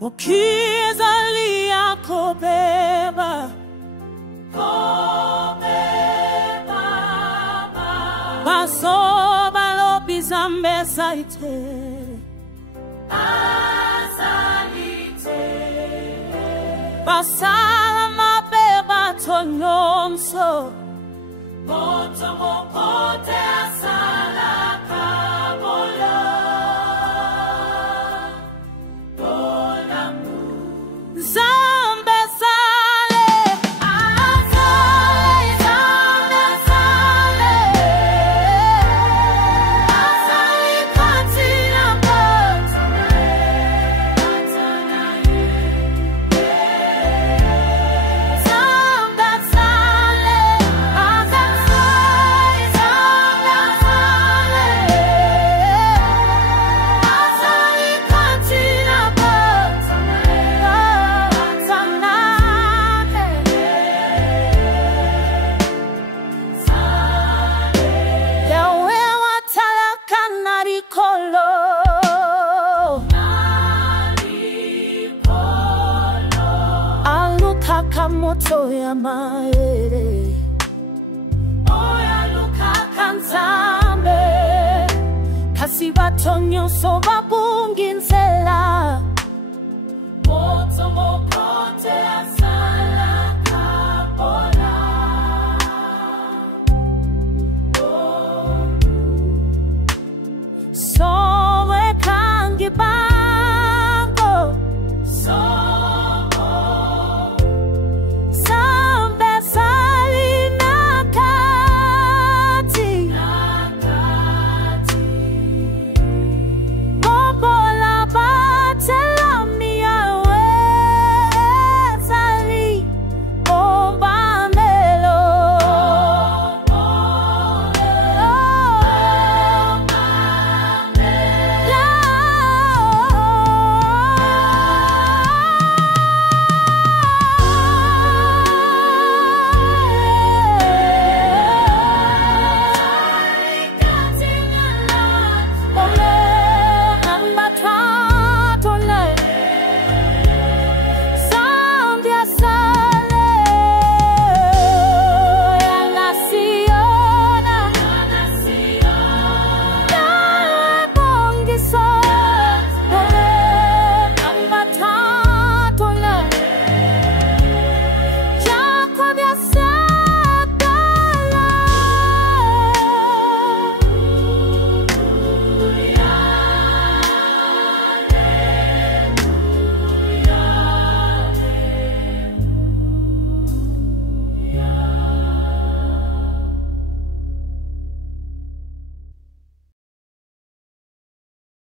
ukizalia kobeba basoba lobi zambe saite basama beba tonyonso moto mokote asala kabola bolamu zambe sale asale zambe sale asale katina batana zambe sale asale zambe sale asale katina moto ya maere oya luka kanzambe kasi batonyo so babungin sela